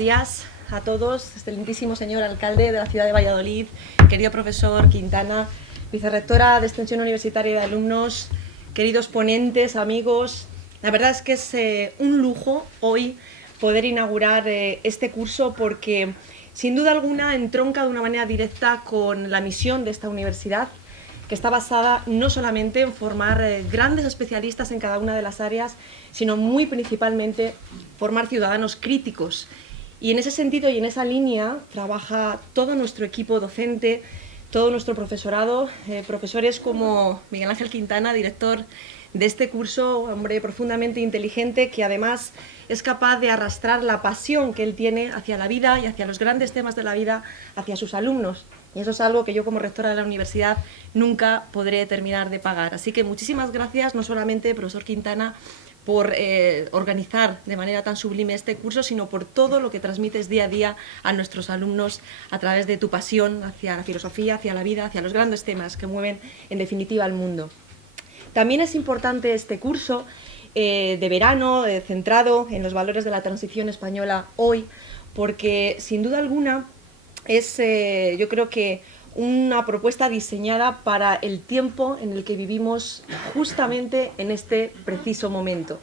días a todos, excelentísimo señor alcalde de la ciudad de Valladolid, querido profesor Quintana, vicerrectora de Extensión Universitaria de Alumnos, queridos ponentes, amigos. La verdad es que es un lujo hoy poder inaugurar este curso porque sin duda alguna entronca de una manera directa con la misión de esta universidad, que está basada no solamente en formar grandes especialistas en cada una de las áreas, sino muy principalmente formar ciudadanos críticos. Y en ese sentido y en esa línea trabaja todo nuestro equipo docente, todo nuestro profesorado, profesores como Miguel Ángel Quintana, director de este curso, hombre profundamente inteligente que además es capaz de arrastrar la pasión que él tiene hacia la vida y hacia los grandes temas de la vida, hacia sus alumnos. Y eso es algo que yo como rectora de la universidad nunca podré terminar de pagar. Así que muchísimas gracias, no solamente, profesor Quintana, por organizar de manera tan sublime este curso, sino por todo lo que transmites día a día a nuestros alumnos a través de tu pasión hacia la filosofía, hacia la vida, hacia los grandes temas que mueven en definitiva al mundo. También es importante este curso de verano, centrado en los valores de la transición española hoy, porque sin duda alguna es, yo creo que, una propuesta diseñada para el tiempo en el que vivimos justamente en este preciso momento.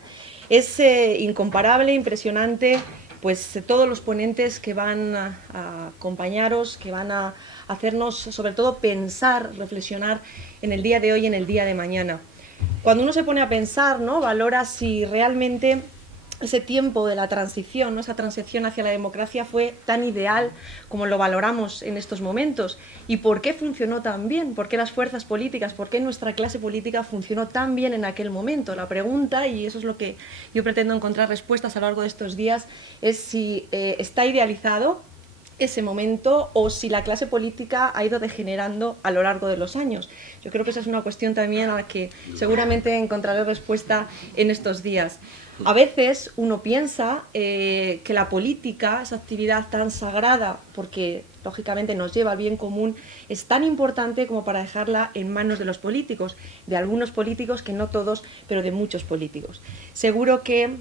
Es incomparable, impresionante, pues todos los ponentes que van a acompañaros, que van a hacernos sobre todo pensar, reflexionar en el día de hoy y en el día de mañana. Cuando uno se pone a pensar, ¿no?, valora si realmente ese tiempo de la transición, ¿no?, esa transición hacia la democracia fue tan ideal como lo valoramos en estos momentos. ¿Y por qué funcionó tan bien? ¿Por qué las fuerzas políticas, por qué nuestra clase política funcionó tan bien en aquel momento? La pregunta, y eso es lo que yo pretendo encontrar respuestas a lo largo de estos días, es si está idealizado ese momento o si la clase política ha ido degenerando a lo largo de los años. Yo creo que esa es una cuestión también a la que seguramente encontraré respuesta en estos días. A veces uno piensa que la política, esa actividad tan sagrada, porque lógicamente nos lleva al bien común, es tan importante como para dejarla en manos de los políticos, de algunos políticos, que no todos, pero de muchos políticos. Seguro que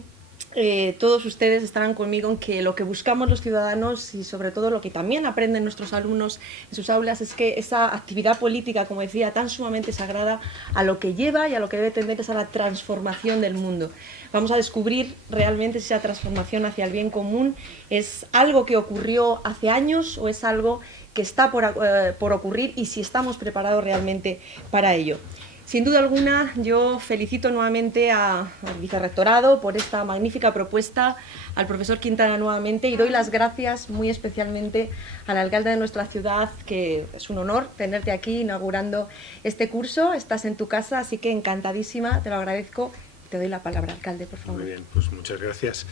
todos ustedes estarán conmigo en que lo que buscamos los ciudadanos y sobre todo lo que también aprenden nuestros alumnos en sus aulas es que esa actividad política, como decía, tan sumamente sagrada, a lo que lleva y a lo que debe tender es a la transformación del mundo. Vamos a descubrir realmente si esa transformación hacia el bien común es algo que ocurrió hace años o es algo que está por ocurrir y si estamos preparados realmente para ello. Sin duda alguna, yo felicito nuevamente al vicerrectorado por esta magnífica propuesta, al profesor Quintana nuevamente, y doy las gracias muy especialmente al alcalde de nuestra ciudad, que es un honor tenerte aquí inaugurando este curso. Estás en tu casa, así que encantadísima, te lo agradezco. Te doy la palabra, alcalde, por favor. Muy bien, pues muchas gracias.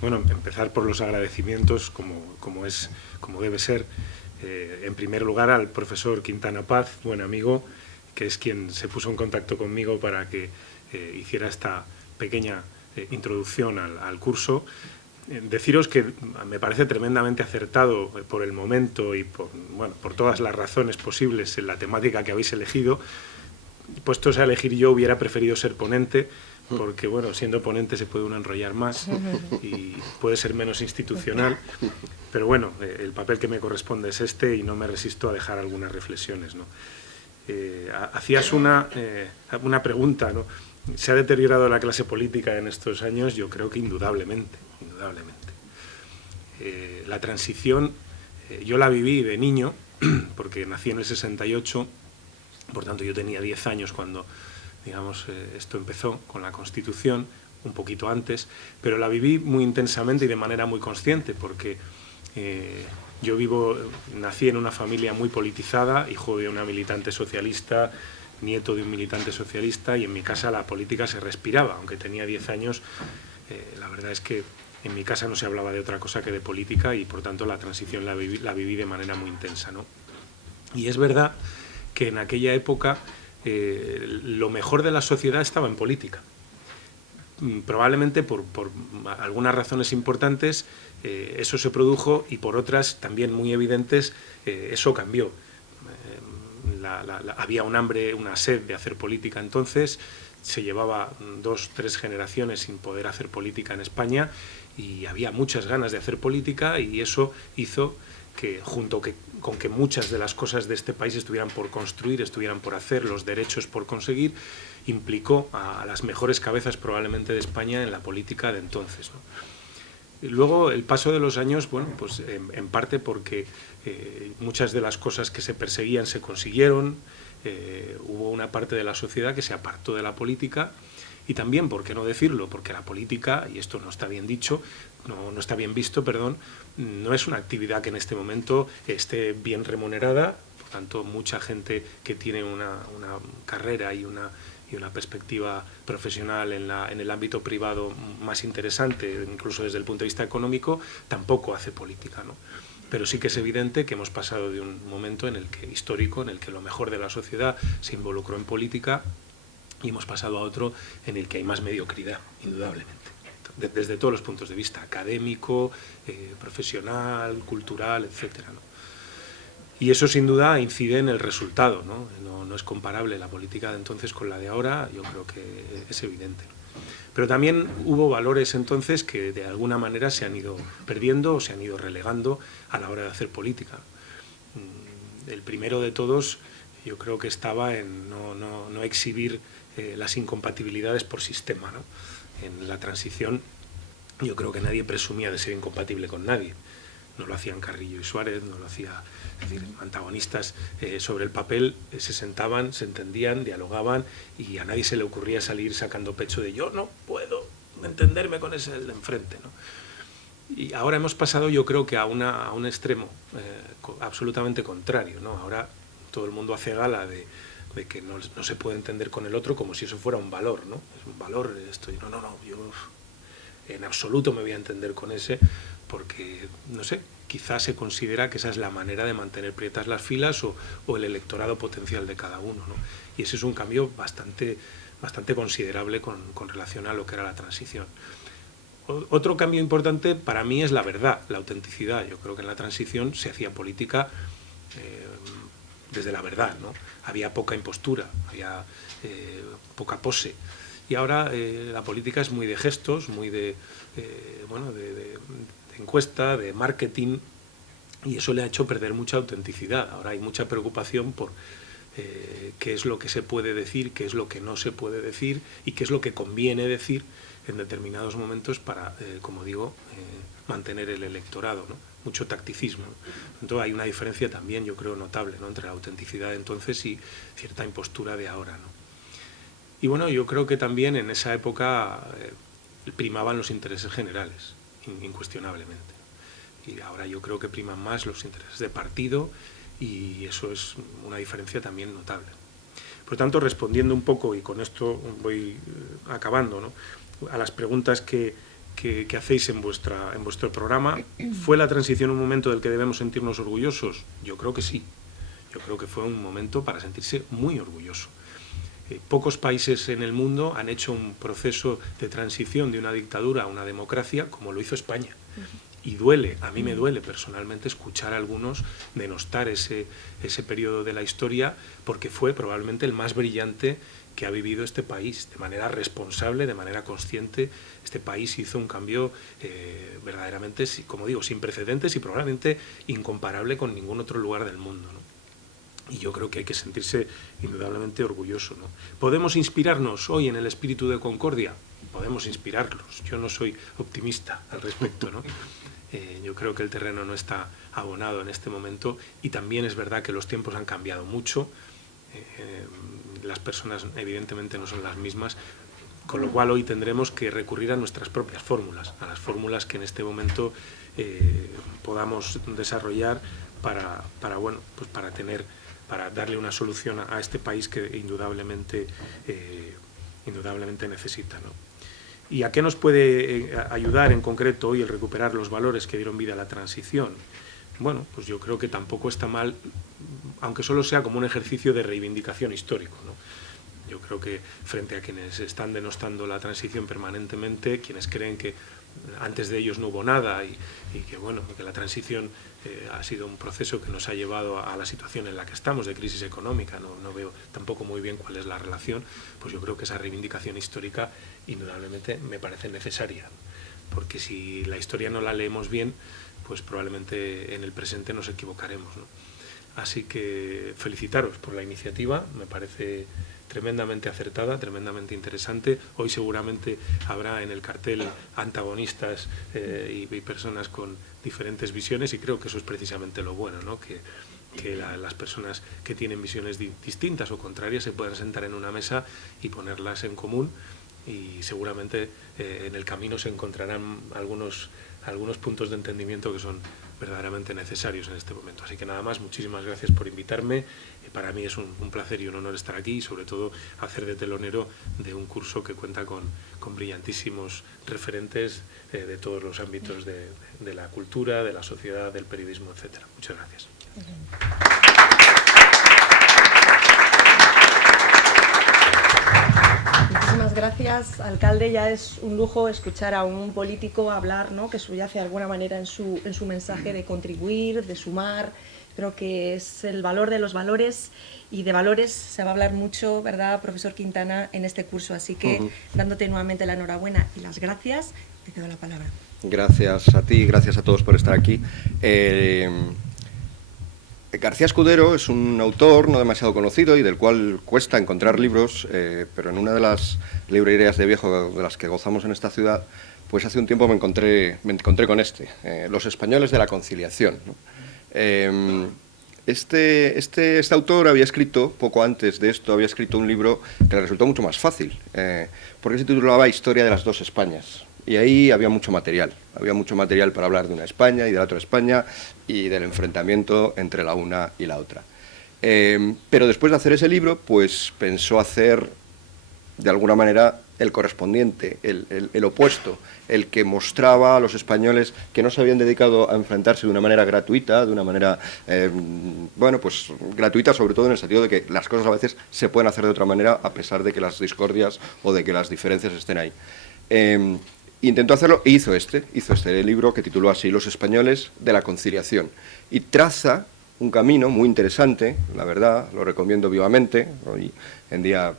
Bueno, empezar por los agradecimientos, como debe ser. En primer lugar, al profesor Quintana Paz, buen amigo, que es quien se puso en contacto conmigo para que hiciera esta pequeña introducción al curso. Deciros que me parece tremendamente acertado por el momento y por todas las razones posibles en la temática que habéis elegido. Puestos a elegir yo, hubiera preferido ser ponente, porque bueno, siendo ponente se puede uno enrollar más y puede ser menos institucional, pero bueno, el papel que me corresponde es este y no me resisto a dejar algunas reflexiones, ¿no? Hacías una pregunta, ¿no? ¿Se ha deteriorado la clase política en estos años? Yo creo que indudablemente. La transición, yo la viví de niño, porque nací en el 68, por tanto yo tenía 10 años cuando, digamos, esto empezó con la Constitución, un poquito antes, pero la viví muy intensamente y de manera muy consciente, porque yo nací en una familia muy politizada, hijo de una militante socialista, nieto de un militante socialista, y en mi casa la política se respiraba. Aunque tenía 10 años, la verdad es que en mi casa no se hablaba de otra cosa que de política y por tanto la transición la viví de manera muy intensa, ¿no? Y es verdad que en aquella época lo mejor de la sociedad estaba en política. Probablemente por algunas razones importantes eso se produjo y por otras también muy evidentes eso cambió. Había un hambre, una sed de hacer política entonces, se llevaba 2 o 3 generaciones sin poder hacer política en España y había muchas ganas de hacer política, y eso hizo que, con que muchas de las cosas de este país estuvieran por construir, estuvieran por hacer, los derechos por conseguir, implicó a las mejores cabezas probablemente de España en la política de entonces, ¿no? Luego, el paso de los años, bueno, pues en parte porque muchas de las cosas que se perseguían se consiguieron, hubo una parte de la sociedad que se apartó de la política, y también, ¿por qué no decirlo?, porque la política, y esto no está bien dicho, no está bien visto, perdón, no es una actividad que en este momento esté bien remunerada. Por tanto, mucha gente que tiene una carrera y una perspectiva profesional en el ámbito privado más interesante, incluso desde el punto de vista económico, tampoco hace política, ¿no? Pero sí que es evidente que hemos pasado de un momento histórico en el que lo mejor de la sociedad se involucró en política, y hemos pasado a otro en el que hay más mediocridad, indudablemente, desde todos los puntos de vista, académico, profesional, cultural, etcétera, ¿no? Y eso sin duda incide en el resultado, ¿no? No es comparable la política de entonces con la de ahora, yo creo que es evidente. Pero también hubo valores entonces que de alguna manera se han ido perdiendo o se han ido relegando a la hora de hacer política. El primero de todos yo creo que estaba en no exhibir las incompatibilidades por sistema, ¿no? En la transición yo creo que nadie presumía de ser incompatible con nadie. No lo hacían Carrillo y Suárez, no lo hacía, es decir, antagonistas sobre el papel, se sentaban, se entendían, dialogaban, y a nadie se le ocurría salir sacando pecho de yo no puedo entenderme con ese de enfrente, ¿no? Y ahora hemos pasado, yo creo que a un extremo absolutamente contrario, ¿no? Ahora todo el mundo hace gala de que no se puede entender con el otro como si eso fuera un valor, ¿no? Es un valor esto, y no, yo en absoluto me voy a entender con ese, porque, no sé, quizás se considera que esa es la manera de mantener prietas las filas o el electorado potencial de cada uno, ¿no? Y ese es un cambio bastante considerable con relación a lo que era la transición. Otro cambio importante para mí es la verdad, la autenticidad. Yo creo que en la transición se hacía política desde la verdad, ¿no? Había poca impostura, había poca pose. Y ahora la política es muy de gestos, muy de encuesta, de marketing, y eso le ha hecho perder mucha autenticidad. Ahora hay mucha preocupación por qué es lo que se puede decir, qué es lo que no se puede decir y qué es lo que conviene decir en determinados momentos para, como digo, mantener el electorado, ¿no? Mucho tacticismo. Entonces hay una diferencia también, yo creo, notable, ¿no?, entre la autenticidad de entonces y cierta impostura de ahora, ¿no? Y bueno, yo creo que también en esa época primaban los intereses generales, incuestionablemente. Y ahora yo creo que priman más los intereses de partido, y eso es una diferencia también notable. Por tanto, respondiendo un poco, y con esto voy acabando, ¿no?, a las preguntas que hacéis en vuestro programa, ¿fue la transición un momento del que debemos sentirnos orgullosos? Yo creo que sí. Yo creo que fue un momento para sentirse muy orgulloso. Pocos países en el mundo han hecho un proceso de transición de una dictadura a una democracia como lo hizo España. Y duele, a mí me duele personalmente escuchar a algunos denostar ese periodo de la historia, porque fue probablemente el más brillante que ha vivido este país, de manera responsable, de manera consciente. Este país hizo un cambio verdaderamente, como digo, sin precedentes y probablemente incomparable con ningún otro lugar del mundo, ¿no? Y yo creo que hay que sentirse indudablemente orgulloso, ¿no? ¿Podemos inspirarnos hoy en el espíritu de concordia? Podemos inspirarlos. Yo no soy optimista al respecto, ¿no? Yo creo que el terreno no está abonado en este momento, y también es verdad que los tiempos han cambiado mucho. Las personas evidentemente no son las mismas, con lo cual hoy tendremos que recurrir a nuestras propias fórmulas, a las fórmulas que en este momento podamos desarrollar para darle una solución a este país que indudablemente necesita, ¿no? ¿Y a qué nos puede ayudar en concreto hoy el recuperar los valores que dieron vida a la transición? Bueno, pues yo creo que tampoco está mal, aunque solo sea como un ejercicio de reivindicación histórico, ¿no? Yo creo que frente a quienes están denostando la transición permanentemente, quienes creen que antes de ellos no hubo nada y que, bueno, que la transición ha sido un proceso que nos ha llevado a la situación en la que estamos, de crisis económica, no veo tampoco muy bien cuál es la relación, pues yo creo que esa reivindicación histórica indudablemente me parece necesaria. porque si la historia no la leemos bien, pues probablemente en el presente nos equivocaremos, ¿no? Así que felicitaros por la iniciativa, me parece tremendamente acertada, tremendamente interesante. Hoy seguramente habrá en el cartel antagonistas y personas con diferentes visiones, y creo que eso es precisamente lo bueno, ¿no? Que las personas que tienen visiones distintas o contrarias se puedan sentar en una mesa y ponerlas en común, y seguramente en el camino se encontrarán algunos puntos de entendimiento que son verdaderamente necesarios en este momento. Así que nada más, muchísimas gracias por invitarme. Para mí es un placer y un honor estar aquí, y sobre todo hacer de telonero de un curso que cuenta con brillantísimos referentes de todos los ámbitos de la cultura, de la sociedad, del periodismo, etc. Muchas gracias. Muchísimas gracias, alcalde. Ya es un lujo escuchar a un político hablar, ¿no?, que subyace de alguna manera en su mensaje de contribuir, de sumar. Creo que es el valor de los valores, y de valores se va a hablar mucho, ¿verdad, profesor Quintana, en este curso? Así que, dándote nuevamente la enhorabuena y las gracias, te cedo la palabra. Gracias a ti, gracias a todos por estar aquí. García Escudero es un autor no demasiado conocido y del cual cuesta encontrar libros, pero en una de las librerías de viejo de las que gozamos en esta ciudad, pues hace un tiempo me encontré con este, Los españoles de la conciliación, ¿no? Este autor había escrito, poco antes de esto, había escrito un libro que le resultó mucho más fácil, porque se titulaba Historia de las dos Españas. Y ahí había mucho material para hablar de una España y de la otra España, y del enfrentamiento entre la una y la otra. Pero después de hacer ese libro, pues pensó hacer, de alguna manera, el correspondiente, el opuesto, el que mostraba a los españoles que no se habían dedicado a enfrentarse de una manera gratuita, de una manera, bueno, pues gratuita sobre todo en el sentido de que las cosas a veces se pueden hacer de otra manera a pesar de que las discordias o de que las diferencias estén ahí. Intentó hacerlo e hizo este libro que tituló así, Los españoles de la conciliación, y traza un camino muy interesante, la verdad, lo recomiendo vivamente. Hoy en día,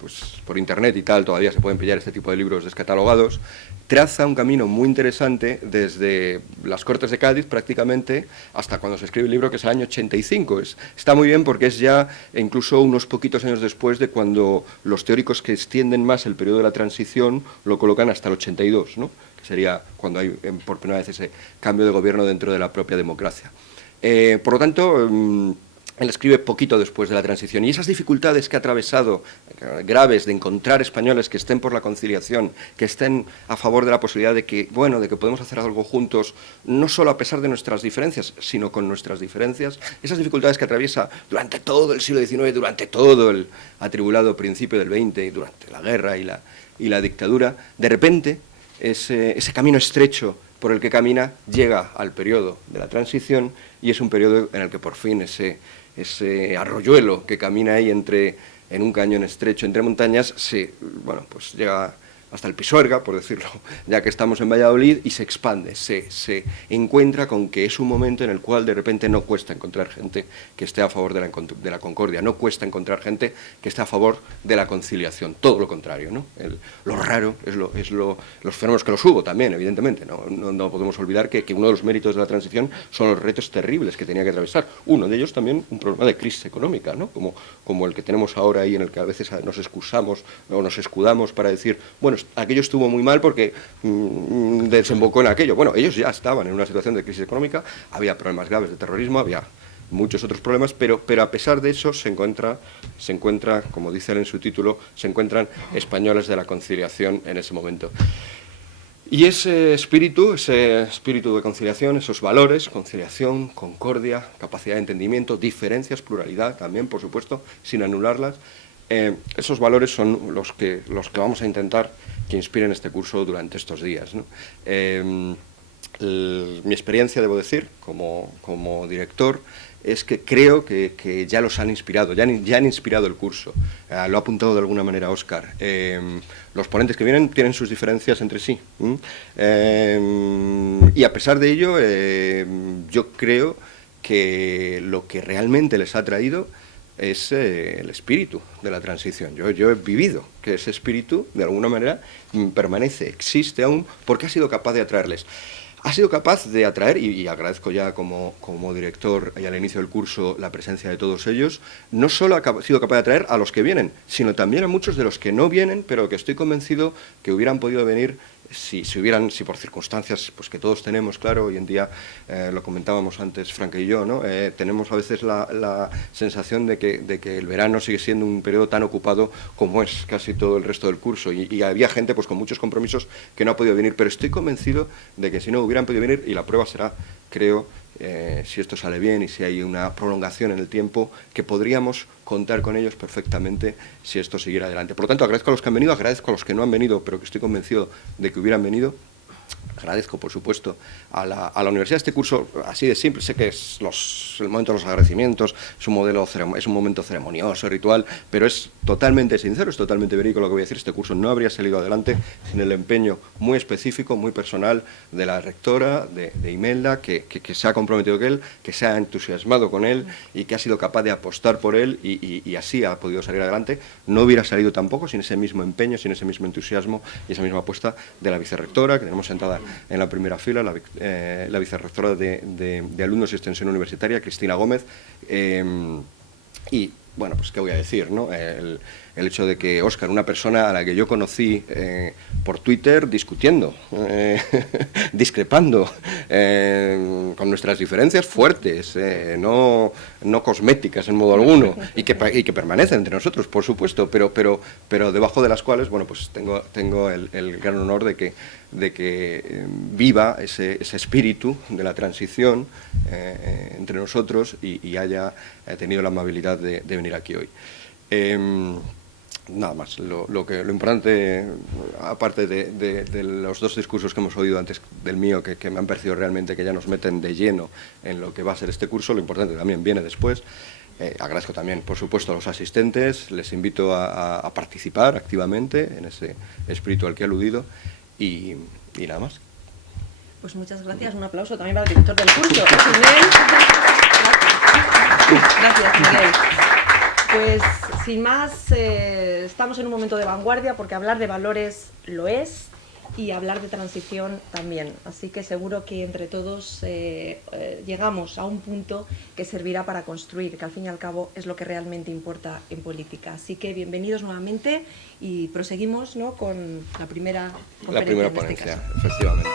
pues por internet y tal, todavía se pueden pillar este tipo de libros descatalogados. Traza un camino muy interesante desde las Cortes de Cádiz prácticamente hasta cuando se escribe el libro, que es el año 85. Está muy bien porque es ya incluso unos poquitos años después de cuando los teóricos que extienden más el periodo de la transición lo colocan hasta el 82, ¿no?, que sería cuando hay por primera vez ese cambio de gobierno dentro de la propia democracia. Por lo tanto, él escribe poquito después de la transición, y esas dificultades que ha atravesado, graves, de encontrar españoles que estén por la conciliación, que estén a favor de la posibilidad de que, bueno, de que podemos hacer algo juntos, no solo a pesar de nuestras diferencias, sino con nuestras diferencias, esas dificultades que atraviesa durante todo el siglo XIX, durante todo el atribulado principio del XX, durante la guerra y la dictadura, de repente, ese camino estrecho por el que camina llega al periodo de la transición, y es un periodo en el que por fin ese arroyuelo que camina ahí en un cañón estrecho entre montañas, bueno, pues llega hasta el Pisuerga, por decirlo, ya que estamos en Valladolid, y se expande, se encuentra con que es un momento en el cual de repente no cuesta encontrar gente que esté a favor de la concordia, no cuesta encontrar gente que esté a favor de la conciliación, todo lo contrario, ¿no? Lo raro es los fenómenos, que los hubo también, evidentemente, no podemos olvidar que uno de los méritos de la transición son los retos terribles que tenía que atravesar, uno de ellos también un problema de crisis económica, ¿no?, como el que tenemos ahora y en el que a veces nos excusamos o nos escudamos para decir, bueno, aquello estuvo muy mal porque desembocó en aquello. Bueno, ellos ya estaban en una situación de crisis económica, había problemas graves de terrorismo, había muchos otros problemas, pero a pesar de eso se encuentra, como dice él en su título, se encuentran españoles de la conciliación en ese momento. Y ese espíritu de conciliación, esos valores, conciliación, concordia, capacidad de entendimiento, diferencias, pluralidad también, por supuesto, sin anularlas, esos valores son los que vamos a intentar que inspiren este curso durante estos días, ¿no? Mi experiencia, debo decir, como director, es que creo que ya los han inspirado, ya han inspirado el curso. Lo ha apuntado de alguna manera Óscar. Los ponentes que vienen tienen sus diferencias entre sí. Y a pesar de ello, yo creo que lo que realmente les ha traído es el espíritu de la transición. Yo he vivido que ese espíritu, de alguna manera, permanece, existe aún, porque ha sido capaz de atraerles. Ha sido capaz de atraer, y agradezco ya como director y al inicio del curso la presencia de todos ellos, no solo ha sido capaz de atraer a los que vienen, sino también a muchos de los que no vienen, pero que estoy convencido que hubieran podido venir si por circunstancias pues que todos tenemos, claro, hoy en día, lo comentábamos antes Franca y yo, ¿no? Tenemos a veces la sensación de que el verano sigue siendo un periodo tan ocupado como es casi todo el resto del curso, y había gente pues con muchos compromisos que no ha podido venir, pero estoy convencido de que si no hubieran podido venir, y la prueba será, creo, si esto sale bien y si hay una prolongación en el tiempo, que podríamos contar con ellos perfectamente si esto siguiera adelante. Por lo tanto, agradezco a los que han venido, agradezco a los que no han venido, pero que estoy convencido de que hubieran venido. Agradezco, por supuesto, a la universidad este curso, así de simple. Sé que es el momento de los agradecimientos, es un momento ceremonioso, ritual, pero es totalmente sincero, es totalmente verídico lo que voy a decir. Este curso no habría salido adelante sin el empeño muy específico, muy personal de la rectora, de Imelda, que se ha comprometido con él, que se ha entusiasmado con él y que ha sido capaz de apostar por él y así ha podido salir adelante. No hubiera salido tampoco sin ese mismo empeño, sin ese mismo entusiasmo y esa misma apuesta de la vicerrectora, que tenemos sentada en la primera fila, la vicerrectora de Alumnos y Extensión Universitaria, Cristina Gómez, y bueno, pues qué voy a decir, ¿no? El hecho de que Óscar, una persona a la que yo conocí por Twitter discutiendo, discrepando, con nuestras diferencias fuertes, no cosméticas en modo alguno, y que permanecen entre nosotros, por supuesto, pero debajo de las cuales, bueno, pues tengo el gran honor de que viva ese espíritu de la transición entre nosotros y haya tenido la amabilidad de venir aquí hoy. Nada más, lo importante, aparte de los dos discursos que hemos oído antes del mío, que me han parecido realmente que ya nos meten de lleno en lo que va a ser este curso, lo importante también viene después. Agradezco también, por supuesto, a los asistentes, les invito a participar activamente en ese espíritu al que he aludido y nada más. Pues muchas gracias, un aplauso también para el director del curso, Miguel. Gracias, Miguel. Pues sin más, estamos en un momento de vanguardia porque hablar de valores lo es y hablar de transición también. Así que seguro que entre todos llegamos a un punto que servirá para construir, que al fin y al cabo es lo que realmente importa en política. Así que bienvenidos nuevamente y proseguimos, ¿no?, con la primera conferencia. La primera ponencia, efectivamente.